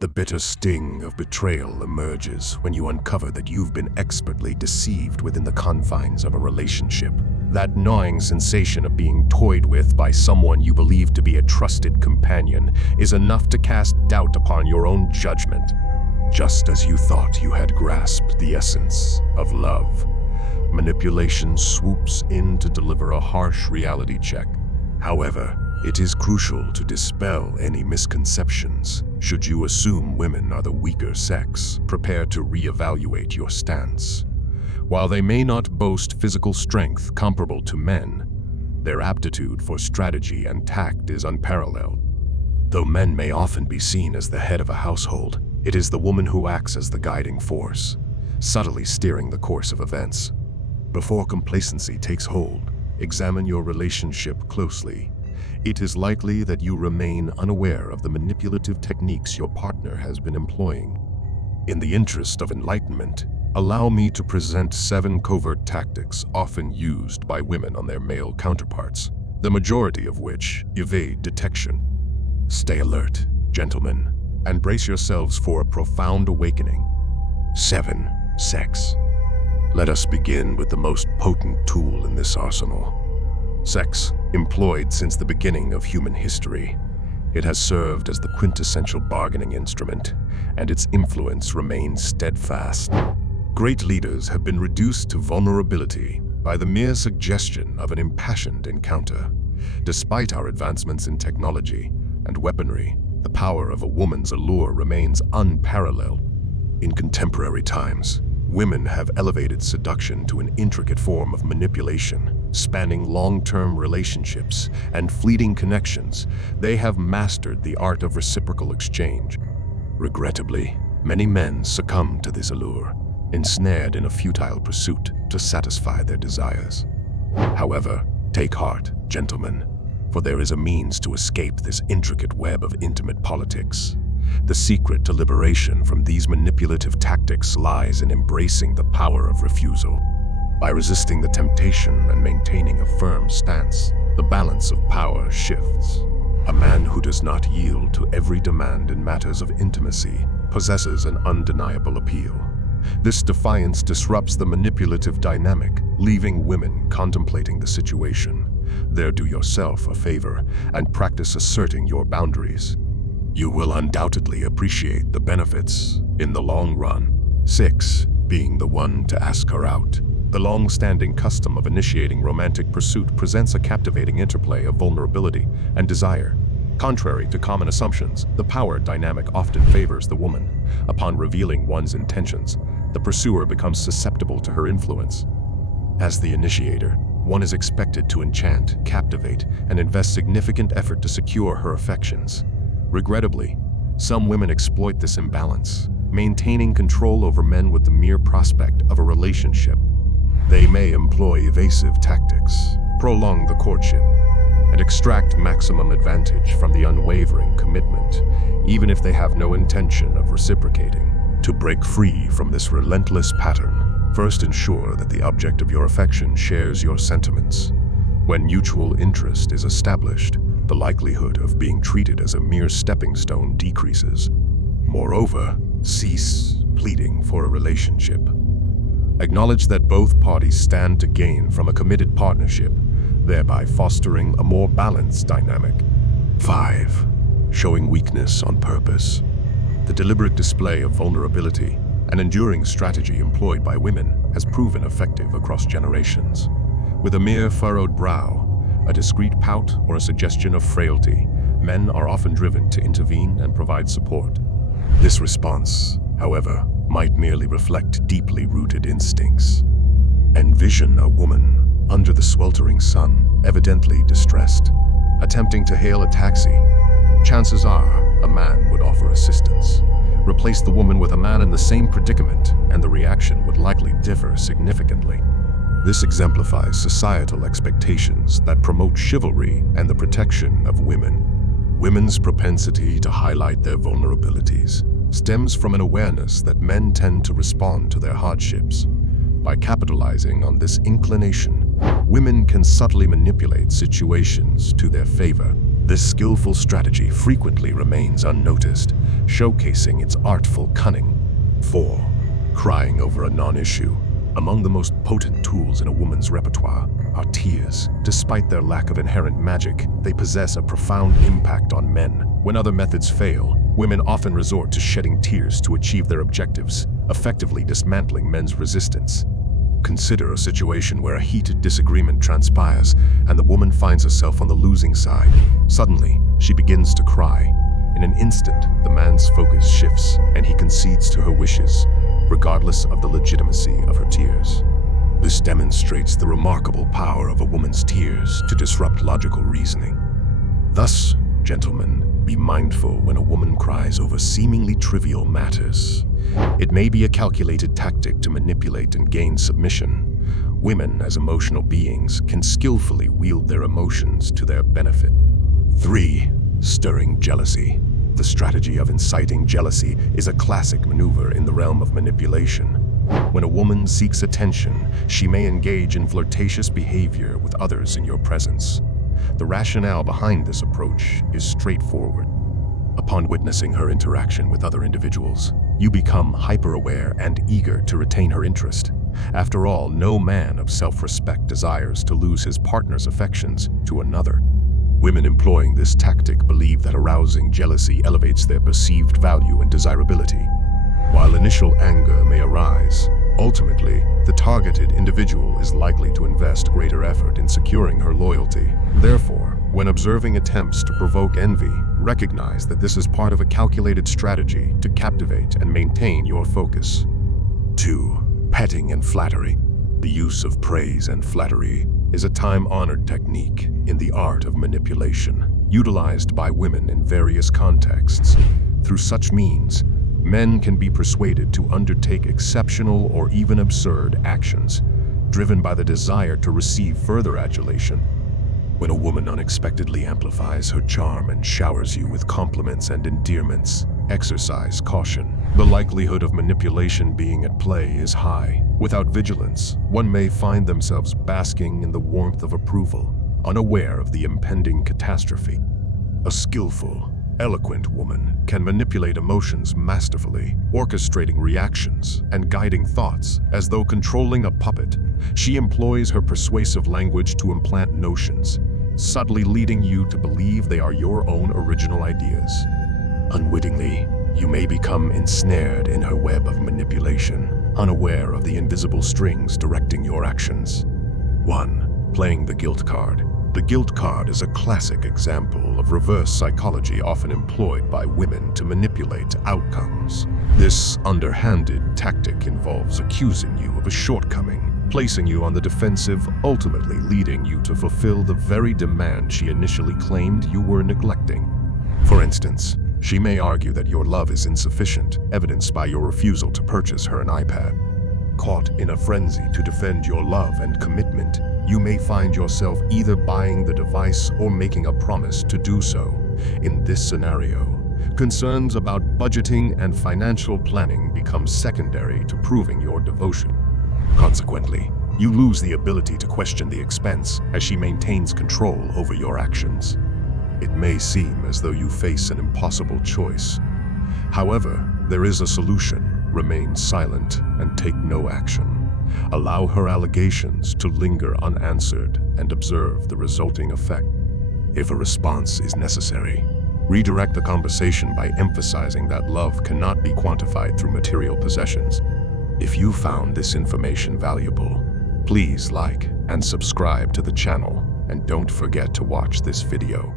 The bitter sting of betrayal emerges when you uncover that you've been expertly deceived within the confines of a relationship. That gnawing sensation of being toyed with by someone you believe to be a trusted companion is enough to cast doubt upon your own judgment. Just as you thought you had grasped the essence of love, manipulation swoops in to deliver a harsh reality check. However, it is crucial to dispel any misconceptions. Should you assume women are the weaker sex, prepare to reevaluate your stance. While they may not boast physical strength comparable to men, their aptitude for strategy and tact is unparalleled. Though men may often be seen as the head of a household, it is the woman who acts as the guiding force, subtly steering the course of events. Before complacency takes hold, examine your relationship closely. It is likely that you remain unaware of the manipulative techniques your partner has been employing. In the interest of enlightenment, allow me to present 7 covert tactics often used by women on their male counterparts, the majority of which evade detection. Stay alert, gentlemen, and brace yourselves for a profound awakening. 7. Sex. Let us begin with the most potent tool in this arsenal. Sex, employed since the beginning of human history. It has served as the quintessential bargaining instrument, and its influence remains steadfast. Great leaders have been reduced to vulnerability by the mere suggestion of an impassioned encounter. Despite our advancements in technology and weaponry, the power of a woman's allure remains unparalleled. In contemporary times, women have elevated seduction to an intricate form of manipulation. Spanning long-term relationships and fleeting connections, they have mastered the art of reciprocal exchange. Regrettably, many men succumb to this allure, ensnared in a futile pursuit to satisfy their desires. However, take heart, gentlemen, for there is a means to escape this intricate web of intimate politics. The secret to liberation from these manipulative tactics lies in embracing the power of refusal. By resisting the temptation and maintaining a firm stance, the balance of power shifts. A man who does not yield to every demand in matters of intimacy possesses an undeniable appeal. This defiance disrupts the manipulative dynamic, leaving women contemplating the situation. There, do yourself a favor and practice asserting your boundaries. You will undoubtedly appreciate the benefits in the long run. 6. Being the one to ask her out. The long-standing custom of initiating romantic pursuit presents a captivating interplay of vulnerability and desire. Contrary to common assumptions, the power dynamic often favors the woman. Upon revealing one's intentions, the pursuer becomes susceptible to her influence. As the initiator, one is expected to enchant, captivate, and invest significant effort to secure her affections. Regrettably, some women exploit this imbalance, maintaining control over men with the mere prospect of a relationship. They may employ evasive tactics, prolong the courtship, and extract maximum advantage from the unwavering commitment, even if they have no intention of reciprocating. To break free from this relentless pattern, first ensure that the object of your affection shares your sentiments. When mutual interest is established, the likelihood of being treated as a mere stepping stone decreases. Moreover, cease pleading for a relationship. Acknowledge that both parties stand to gain from a committed partnership, thereby fostering a more balanced dynamic. 5. Showing weakness on purpose. The deliberate display of vulnerability, an enduring strategy employed by women, has proven effective across generations. With a mere furrowed brow, a discreet pout, or a suggestion of frailty, men are often driven to intervene and provide support. This response, however, might merely reflect deeply rooted instincts. Envision a woman under the sweltering sun, evidently distressed, attempting to hail a taxi. Chances are a man would offer assistance. Replace the woman with a man in the same predicament, and the reaction would likely differ significantly. This exemplifies societal expectations that promote chivalry and the protection of women. Women's propensity to highlight their vulnerabilities stems from an awareness that men tend to respond to their hardships. By capitalizing on this inclination, women can subtly manipulate situations to their favor. This skillful strategy frequently remains unnoticed, showcasing its artful cunning. 4. Crying over a non-issue. Among the most potent tools in a woman's repertoire are tears. Despite their lack of inherent magic, they possess a profound impact on men. When other methods fail, women often resort to shedding tears to achieve their objectives, effectively dismantling men's resistance. Consider a situation where a heated disagreement transpires and the woman finds herself on the losing side. Suddenly, she begins to cry. In an instant, the man's focus shifts and he concedes to her wishes, regardless of the legitimacy of her tears. This demonstrates the remarkable power of a woman's tears to disrupt logical reasoning. Thus, gentlemen, be mindful when a woman cries over seemingly trivial matters. It may be a calculated tactic to manipulate and gain submission. Women, as emotional beings, can skillfully wield their emotions to their benefit. 3. Stirring jealousy. The strategy of inciting jealousy is a classic maneuver in the realm of manipulation. When a woman seeks attention, she may engage in flirtatious behavior with others in your presence. The rationale behind this approach is straightforward. Upon witnessing her interaction with other individuals, you become hyper-aware and eager to retain her interest. After all, no man of self-respect desires to lose his partner's affections to another. Women employing this tactic believe that arousing jealousy elevates their perceived value and desirability. While initial anger may arise, ultimately, the targeted individual is likely to invest greater effort in securing her loyalty. Therefore, when observing attempts to provoke envy, recognize that this is part of a calculated strategy to captivate and maintain your focus. 2. Petting and flattery. The use of praise and flattery is a time-honored technique in the art of manipulation, utilized by women in various contexts. Through such means, men can be persuaded to undertake exceptional or even absurd actions, driven by the desire to receive further adulation. When a woman unexpectedly amplifies her charm and showers you with compliments and endearments, exercise caution. The likelihood of manipulation being at play is high. Without vigilance, one may find themselves basking in the warmth of approval, unaware of the impending catastrophe. A skillful, eloquent woman can manipulate emotions masterfully, orchestrating reactions and guiding thoughts as though controlling a puppet. She employs her persuasive language to implant notions, subtly leading you to believe they are your own original ideas. Unwittingly, you may become ensnared in her web of manipulation, unaware of the invisible strings directing your actions. 1. Playing the guilt card. The guilt card is a classic example of reverse psychology often employed by women to manipulate outcomes. This underhanded tactic involves accusing you of a shortcoming, placing you on the defensive, ultimately leading you to fulfill the very demand she initially claimed you were neglecting. For instance, she may argue that your love is insufficient, evidenced by your refusal to purchase her an iPad. Caught in a frenzy to defend your love and commitment, you may find yourself either buying the device or making a promise to do so. In this scenario, concerns about budgeting and financial planning become secondary to proving your devotion. Consequently, you lose the ability to question the expense as she maintains control over your actions. It may seem as though you face an impossible choice. However, there is a solution. Remain silent and take no action. Allow her allegations to linger unanswered and observe the resulting effect. If a response is necessary, redirect the conversation by emphasizing that love cannot be quantified through material possessions. If you found this information valuable, please like and subscribe to the channel, and don't forget to watch this video.